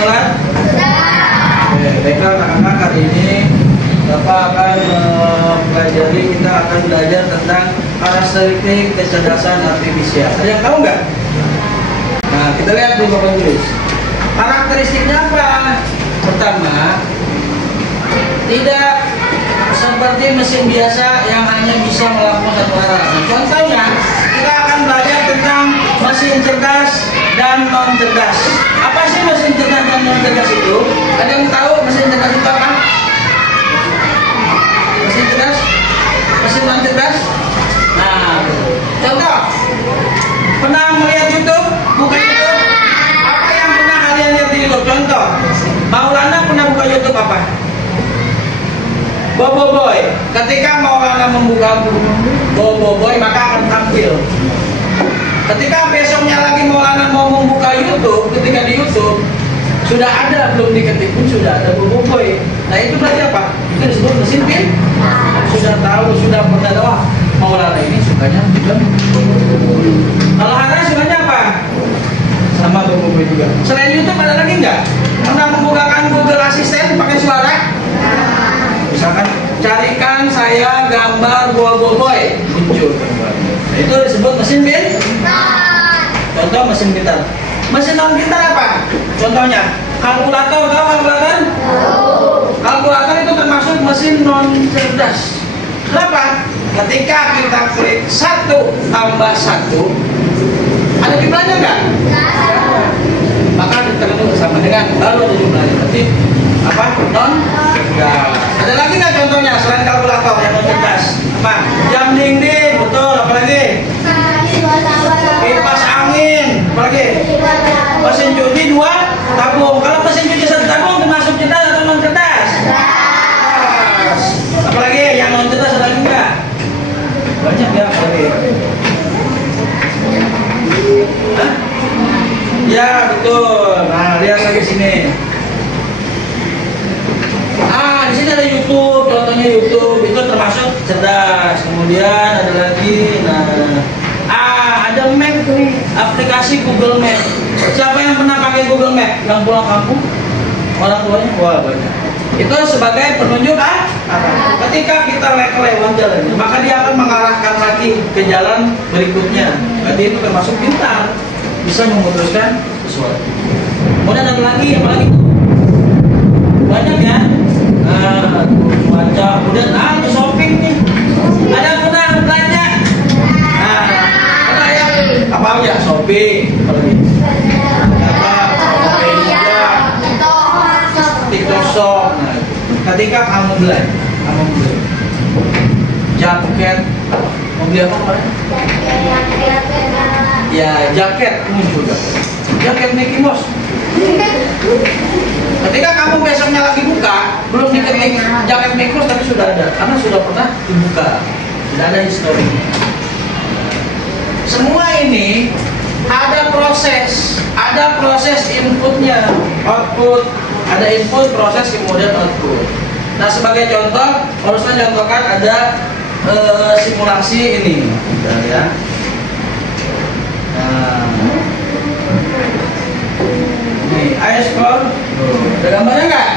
sholat? Oke, baiklah anak-anak, hari ini Bapak akan mempelajari, kita akan belajar tentang karakteristik kecerdasan artifisial. Ada yang tahu nggak? Nah, kita lihat di Bapak tulis. Karakteristiknya apa? Pertama, tidak seperti mesin biasa yang hanya bisa melakukan satu arah. Nah, contohnya, kita akan belajar tentang mesin cerdas dan non cerdas. Apa sih mesin cerdas dan non cerdas itu? Ada yang tahu mesin cerdas itu apa? Mesin cerdas, mesin non cerdas. Nah, contoh, pernah melihat YouTube? Buka YouTube. Apa yang pernah kalian lihat di YouTube? Contoh, Maulana pernah buka YouTube apa? Bobo Boy. Ketika Maulana membuka Bobo Boy, maka akan tampil. Ketika besoknya lagi Maulana mau membuka YouTube, ketika di YouTube sudah ada, belum diketik pun sudah ada Bobo Boy. Nah, itu berarti apa? Itu disebut mesin pin. Sudah tahu, sudah pernah tahu. Maulana ini sukanya film. Kalau Hana sukanya apa? Sama Bobo Boy juga. Selain YouTube ada lagi nggak? Pernah membukakan Google Assistant pakai suara? Misalkan carikan saya gambar Bobo Boy, muncul gambar. Nah, itu disebut mesin pintar. Contoh mesin pintar. Mesin non pintar apa? Contohnya kalkulator. Tahu kalkulator? Kalkulator itu termasuk mesin non cerdas. Kenapa? Ketika kita klik 1 tambah 1, ada jumlahnya nggak? Maka ditentu sama dengan baru ada jumlahnya. Berarti apa? Non cerdas. Ada lagi nggak contohnya selain kalkulator yang non cerdas? Apa? Jam dinding, betul. Apalagi? Kipas angin. Apalagi? Mesin cuci 2 tabung. Kalau mesin cuci 1 tabung termasuk cerdas atau non cerdas? Cerdas. Apalagi yang non cerdas ada lagi nggak? Banyak ya. Apalagi? Hah? Ya betul. Nah, lihat lagi sini. Di sini ada YouTube, contohnya YouTube itu termasuk cerdas. Kemudian ada lagi, ada Map nih, aplikasi Google Map. Siapa yang pernah pakai Google Map? Yang pulang kampung? Orang tuanya? Wah, banyak. Itu sebagai penunjuk ketika kita lewat jalan, maka dia akan mengarahkan lagi ke jalan berikutnya. Berarti itu termasuk pintar, bisa memutuskan sesuatu. Kemudian ada lagi, apa lagi? Banyak ya. Cuaca, kemudian itu shopping nih. Ada yang pernah belanja? Pernah ya? Apa aja? Shopping, apalagi? TikTok Shop. Nah, ketika kamu beli jaket, mau beli apa kemarin? Ya, jaket ini juga. Jaket Mickey Mouse. Ketika kamu besoknya lagi buka, belum diketik jaket Mickey Mouse tapi sudah ada, karena sudah pernah dibuka, sudah ada histori. Semua ini ada proses inputnya, output, ada input, proses, kemudian output. Nah, sebagai contoh, harusnya contohkan ada simulasi ini, ya. Nih, ayo scroll. Ada gambarnya nggak?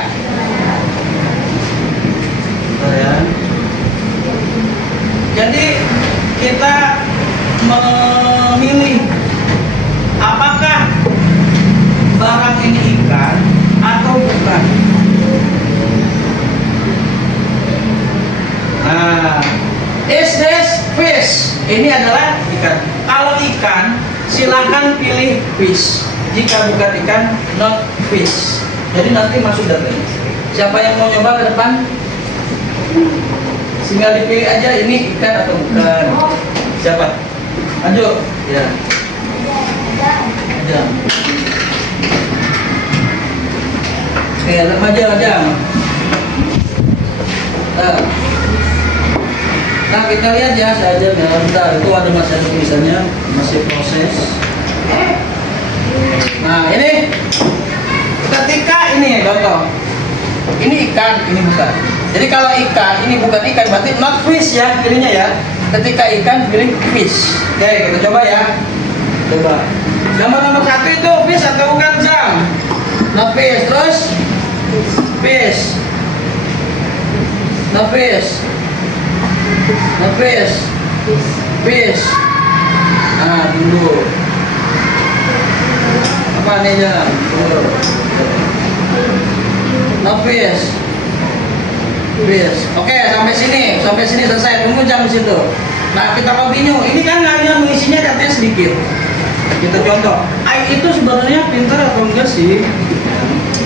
Ya. Jadi kita memilih apakah barang ini ikan atau bukan. Nah, is this fish? Ini adalah ikan. Kalau ikan, silakan pilih fish. Jika bukan ikan, not fish. Jadi nanti masuk data. Siapa yang mau nyoba ke depan? Tinggal dipilih aja ini ikan atau bukan. Siapa? Ayo. Ya. Aja. Oke, aja. Nah, kita lihat ya saja. Bentar, itu ada masih ada tulisannya, masih proses. Nah, ini ketika ini contoh, ini ikan, ini bukan. Jadi kalau ikan, ini bukan ikan, berarti not fish ya pilihnya ya. Ketika ikan pilih fish. Oke, kita coba ya. Coba. Nomor 1 itu fish atau bukan, Sam? Nafis, terus Nafis, Nafis, Nafis, Nafis. Nah, dulu. Apa nih jalan? Nafis, Nafis. Oke, sampai sini selesai. Tunggu jam di situ. Nah, kita continue. Ini kan hanya mengisinya katanya sedikit. Kita contoh. Ai itu sebenarnya pintar atau enggak sih?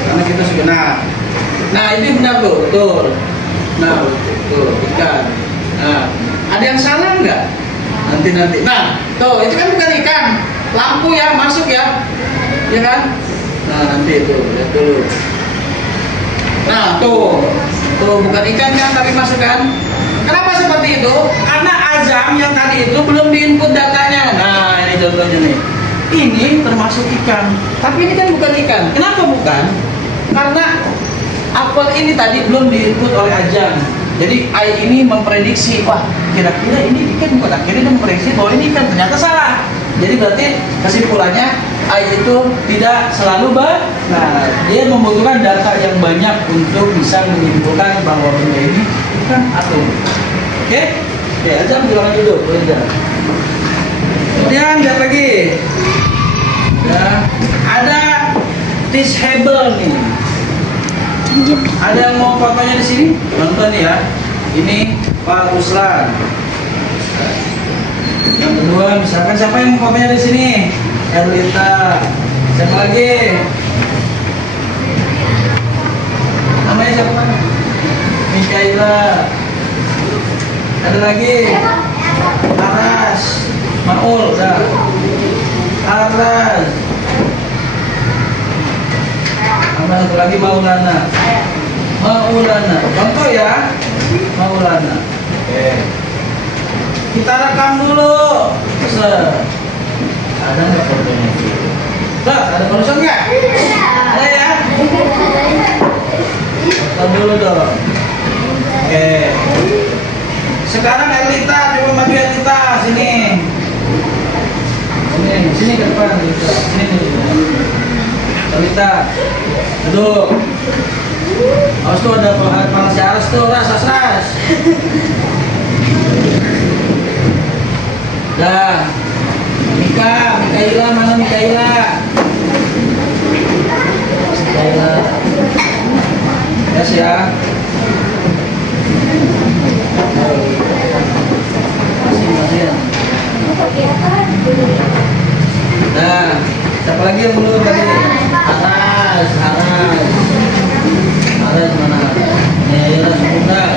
Karena kita sudah. Nah ini benar tuh, betul. Nah, tuh ikan. Nah, ada yang salah nggak? Nanti. Nah, tuh itu kan bukan ikan. Lampu ya masuk ya, ya kan? Nah nanti itu lihat dulu. Nah tuh bukan ikan kan, tapi masuk kan? Kenapa seperti itu? Karena azam yang tadi itu belum diinput datanya. Nah ini contohnya nih. Ini termasuk ikan, tapi ini kan bukan ikan. Kenapa bukan? Karena apel ini tadi belum diinput oleh azam. Jadi AI ini memprediksi, wah kira-kira ini ikan bukan. Akhirnya dia memprediksi bahwa ini ikan, ternyata salah. Jadi berarti kesimpulannya AI itu tidak selalu benar. Dia membutuhkan data yang banyak untuk bisa menyimpulkan bahwa benda ini ikan atau oke? Oke, azam bilang dulu, boleh jalan. Kemudian lihat lagi. Ya, ada disable nih. Ada yang mau fotonya di sini? Nonton ya. Ini Pak Ruslan. Yang kedua, misalkan siapa yang mau fotonya di sini? Erlita. Siapa lagi? Namanya siapa? Mikaela. Ada lagi? Aras. Maul, dah. Aras. Sama satu lagi Maulana. Contoh ya. Maulana. Oke. Kita rekam dulu. Ada nggak fotonya? Tuh, ada barusan nggak? Ada ya? Rekam dulu dong. Oke. Sekarang Erlita, coba maju Erlita, sini. Sini ke depan, Erlita. Sini nih. Erlita, duduk. Awas tuh ada panas si Aras tuh, ras. Dah. Mikaela, mana Mikaela? Yes ya. Masih ya. Nah, siapa lagi yang belum tadi? Aras mana? Ya, sudah.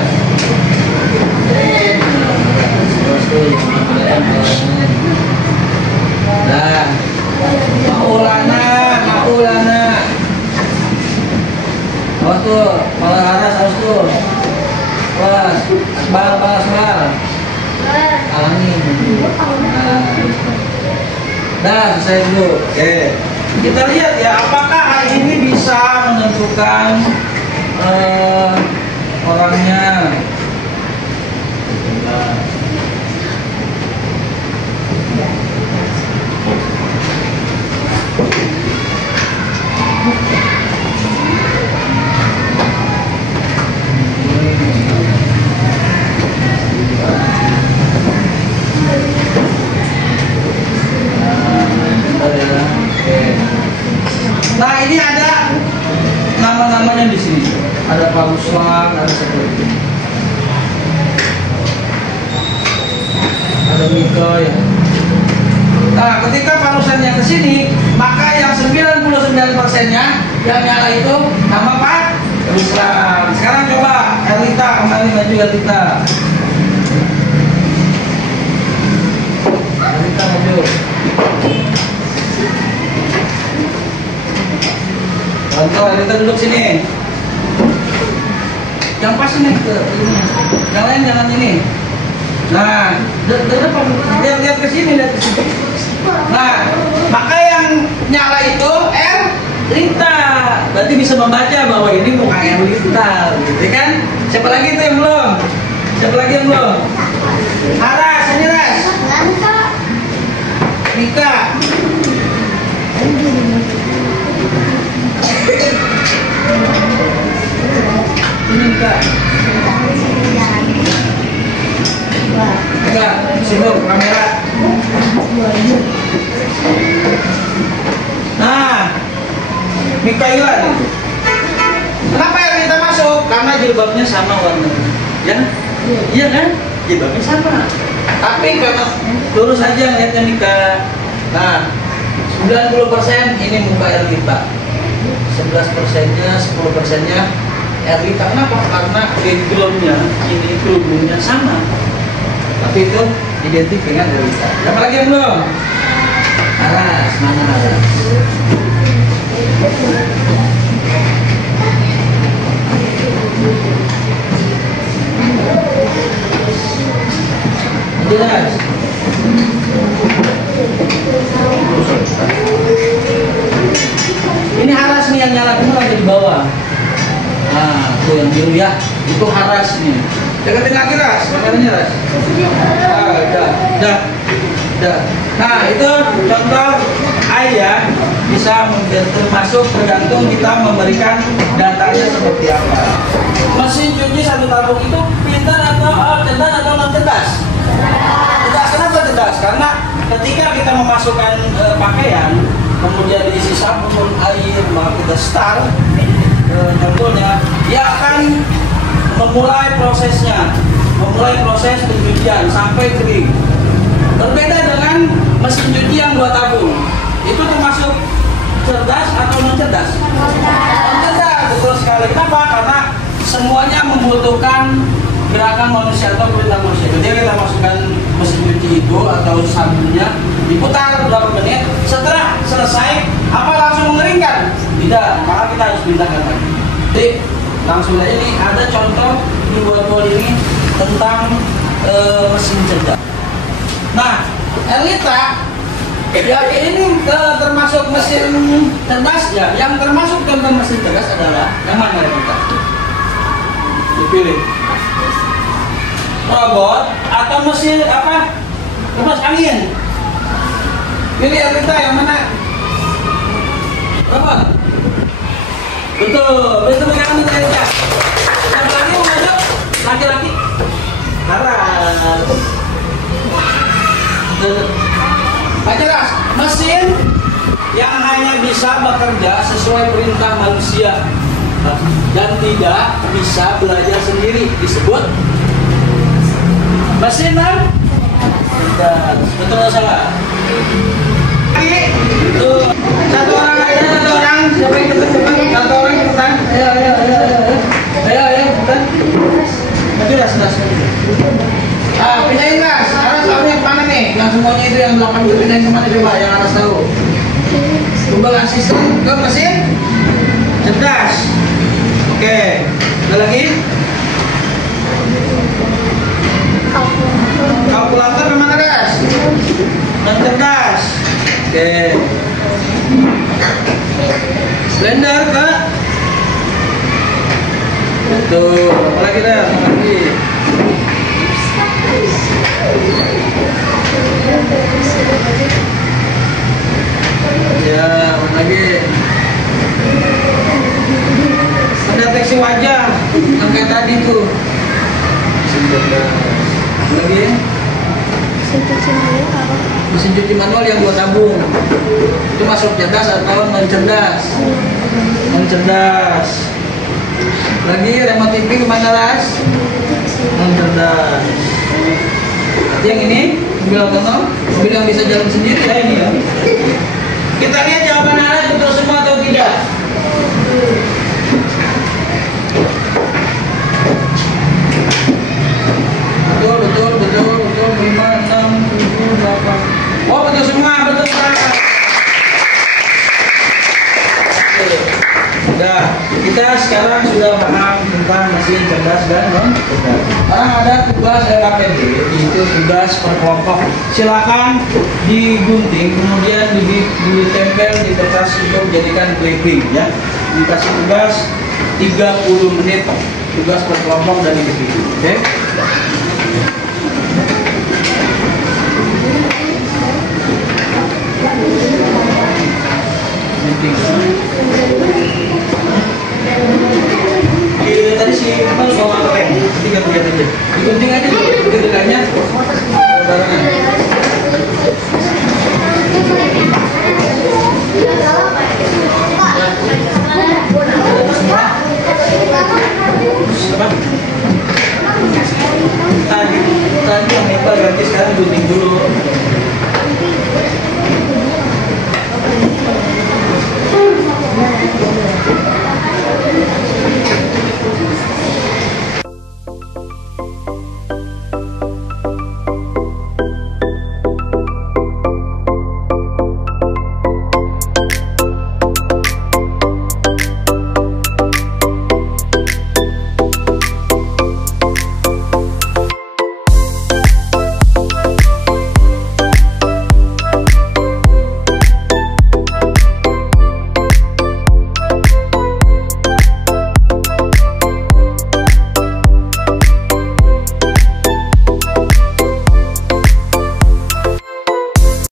Nah, Maulana. Awas tuh, malah Aras awas tuh. Awas, Akbar. Alami. Nah, selesai dulu. Oke. Kita lihat ya, apakah hal ini bisa menentukan orangnya. Nah, ini ada nama-namanya di sini. Ada Pak Ruslan, ada seperti ini. Ada Mika ya. Nah, ketika Pak Ruslan yang ke sini, maka yang 99%-nya yang nyala itu nama Pak Ruslan. Sekarang coba Erlita, kembali maju Erlita. Erlita maju. Contoh, kita duduk sini. Yang pas ini ke ini. Yang lain jangan ini. Nah, lihat ke sini, Nah, maka yang nyala itu Erlita. Berarti bisa membaca bahwa ini bukan Erlita, gitu kan? Siapa lagi itu yang belum? Aras, ini Ras. Mika. Enggak. Enggak, sibuk kamera. Nah, Mikaela nih. Kenapa yang kita masuk? Karena jilbabnya sama warnanya. Ya? Iya kan? Jilbabnya sama. Tapi karena lurus aja ngeliatnya Mika. Nah, 90% ini muka Erlita. 11%-nya, 10%-nya Erlita. Kenapa? Karena background-nya, ini kerudungnya sama. Tapi itu identik dengan Erlita. Siapa lagi yang belum? Aras, mana Aras? Jelas. Ini Haras nih yang nyala dulu lagi di bawah. Nah, tuh yang biru ya. Itu Haras nih. Deketin lagi Ras, kameranya Ras. Udah. Nah, itu contoh ayah bisa termasuk tergantung kita memberikan datanya seperti apa. Mesin cuci satu tabung itu pintar atau cerdas atau non cerdas? Cerdas. Kenapa cerdas? Karena ketika kita memasukkan pakaian, kemudian diisi sabun, air, maka kita start, contohnya, dia akan memulai prosesnya, memulai proses pencucian sampai kering. Berbeda dengan mesin cuci yang 2 tabung. Itu termasuk cerdas atau non cerdas? Non cerdas, betul sekali. Kenapa? Karena semuanya membutuhkan gerakan manusia atau perintah manusia. Jadi kita masukkan mesin cuci itu atau sabunnya, diputar beberapa menit. Setelah selesai, apa langsung mengeringkan? Tidak, maka kita harus pindahkan lagi. Jadi langsung aja ini ada contoh di buat ini tentang mesin cerdas. Nah, Erlita ya ini termasuk mesin cerdas ya. Yang termasuk contoh mesin cerdas adalah yang mana Erlita? Dipilih. Robot atau mesin apa? Kipas angin. Pilih Erlita yang mana? Robot. Betul, betul pegangan itu Erlita. Yang lagi mau masuk laki-laki. Haras. Pak Jelas, mesin yang hanya bisa bekerja sesuai perintah manusia dan tidak bisa belajar sendiri disebut mesin non cerdas. Betul atau salah? Itu satu orang aja, satu orang. Siapa yang cepat? Satu orang cepetan. Ayo, cepetan. Jelas. Pindahin Ras. Aras tahu yang mana nih? Yang semuanya itu yang 8 itu pindahin kemana coba? Yang Aras tahu. Tunggal asisten ke mesin cerdas. Oke. Ada lagi? Kalkulator kemana Ras? Dan cerdas. Oke. Blender ke? Betul. Apa lagi dah? Ya, lagi pendeteksi wajah yang kayak tadi tuh. Lagi mesin cuci manual yang 2 tabung itu masuk cerdas atau non cerdas? Non cerdas. Lagi remote TV kemana Ras? Non cerdas. Yang ini mobil otonom, mobil yang bisa jalan sendiri ya ini ya. Kita lihat jawaban Aras betul semua atau tidak. Betul 5, 6, 7, 8. Oh betul semua, betul semua. Sudah, kita sekarang sudah paham tentang mesin cerdas dan non cerdas. Sekarang ada tugas LKPD, itu tugas per kelompok. Silakan digunting, kemudian ditempel di kertas untuk jadikan clipping ya. Dikasih tugas 30 menit tugas per kelompok dan individu. Oke? Tadi si apa?